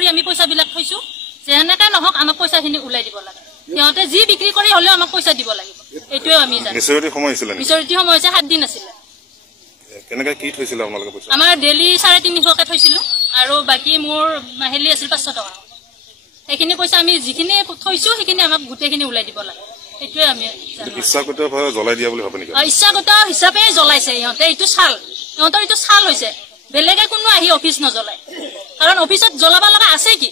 কৰি আমি পইচাবিলাক থৈছো যেনেকৈ নহওক আমাক পইচাখিনি ওলাই দিব লাগে সিহঁতে যি বিক্ৰী কৰি হ'লেও আমাক পইচা দিব লাগিব এইটোৱে আমি জানো মিছৰটি সময় হৈছিল মিছৰটি সময় হৈছে 7 দিন আছিল কেনেকৈ কি থৈছিল আপোনালোকে পইচা আমাৰ ডেইলি 350কে থৈছিলো আৰু বাকি মোৰ মাহিলি আছিল 500 টকা এইখিনি পইচা আমি যিখিনি থৈছো সেইখিনি আমাক গুটেখিনি ওলাই দিব লাগে এইটোৱে আমি জানো ইচ্ছাগতভাৱে জ্বলাই দিয়া বুলি ভাবে নেকি ইচ্ছাগত হিচাপে জ্বলাইছে ইহঁতে এইটো ছাল ইহঁতৰ এইটো ছাল হৈছে বেলেগে কোনো আহি অফিচ নজ্বলায় কাৰণ অফিচত জ্বলাব লগা আছে কি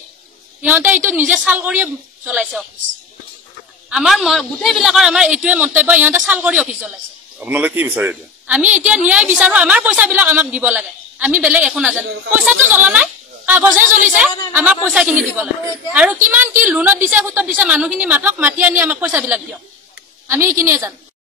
ইহঁতে এইটো নিজে ছাল কৰি জ্বলাইছে অফিচ আমাৰ গোটেইবিলাকৰ আমাৰ এইটোৱে মন্তব্য ইহঁতে ছাল কৰি অফিচ জ্বলাইছে আপোনালোকে কি বিচাৰে এতিয়া আমি এতিয়া ন্যায় বিচাৰো আমাৰ পইচাবিলাক আমাক দিব লাগে আমি বেলেগ একো নাজানো পইচাটো জ্বলা নাই কাগজে জ্বলিছে আমাক পইচাখিনি দিব লাগে আৰু কিমান কি লোনত দিছে সুতত দিছে মানুহখিনি মাতক মাতি আনি আমাক পইচাবিলাক দিয়ক আমি এইখিনিয়ে জানো